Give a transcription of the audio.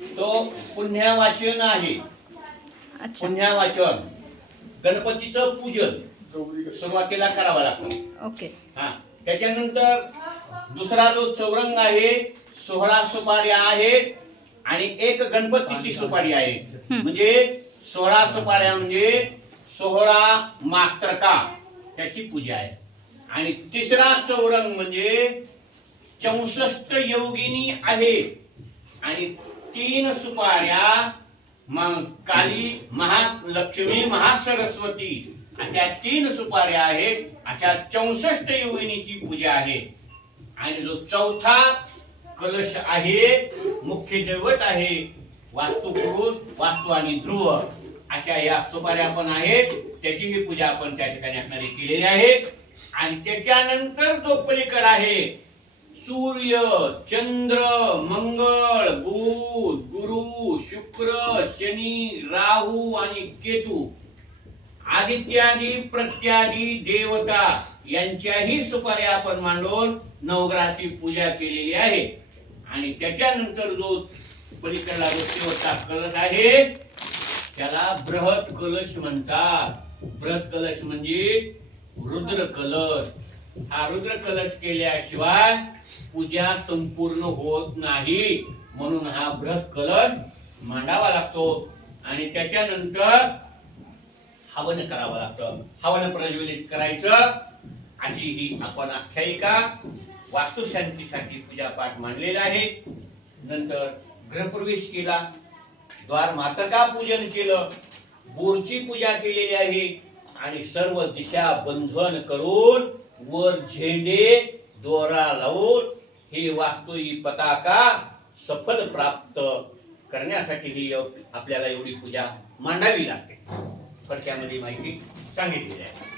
तो पुण्यवाचन आहे. अच्छा. पुण्यवाचन. गणपतीचं पूजन. सुरुवातीला करावं लागतं. ओके. हा. त्याच्यानंतर दुसरा जो चौरंग आहे सोळा सुपाऱ्या आहेत आणि एक गणपतीची सुपारी आहे. म्हणजे सोळा सुपाऱ्या म्हणजे सोहळा मात्रका त्याची पूजा आहे. आणि तिसरा चौरंग म्हणजे चौसष्ट योगिनी आहे आणि तीन सुपाऱ्या काली महालक्ष्मी महासरस्वती. अशा तीन सुपाऱ्या आहेत. अशा चौसष्ट योगिनीची पूजा आहे. आणि जो चौथा कलश आहे मुख्य दैवत आहे वास्तुपुरुष वास्तू आणि ध्रुव. अशा या सुपाऱ्या पण आहेत. त्याचीही पूजा आपण त्या ठिकाणी असणारी केलेली आहे. आणि त्याच्यानंतर जो पलीकड आहे सूर्य चंद्र मंगळ बुध गुरु शुक्र शनी राहू आणि केतू आदित्यादी प्रत्यादी देवता यांच्याही सुपाऱ्या आपण मांडून नवग्रहाची पूजा केलेली आहे. आणि त्याच्यानंतर जो पलीकडला जो शेवटचा कलश आहे त्याला बृहत कलश म्हणतात. बृहत कलश म्हणजे रुद्र कलश हा रुद्र कलश केल्याशिवाय पूजा संपूर्ण होत नाही. म्हणून हा ब्रत कलश मांडावा लागतो आणि त्याच्यानंतर हवन करावं लागतं. हवन प्रज्वलित करायचं. अशी ही आपण आख्यायिका वास्तुशांतीसाठी पूजा पाठ मांडलेला आहे. नंतर गृहप्रवेश केला. द्वार मातका पूजन केलं? बोरची पूजा केलेली आहे. आणि सर्व दिशा बंधन करून वर झेंडे दोरा लावून ही वास्तू ही पताका सफल प्राप्त करण्यासाठी ही आपल्याला एवढी पूजा मांडावी लागते. थोडक्यामध्ये माहिती सांगितलेली आहे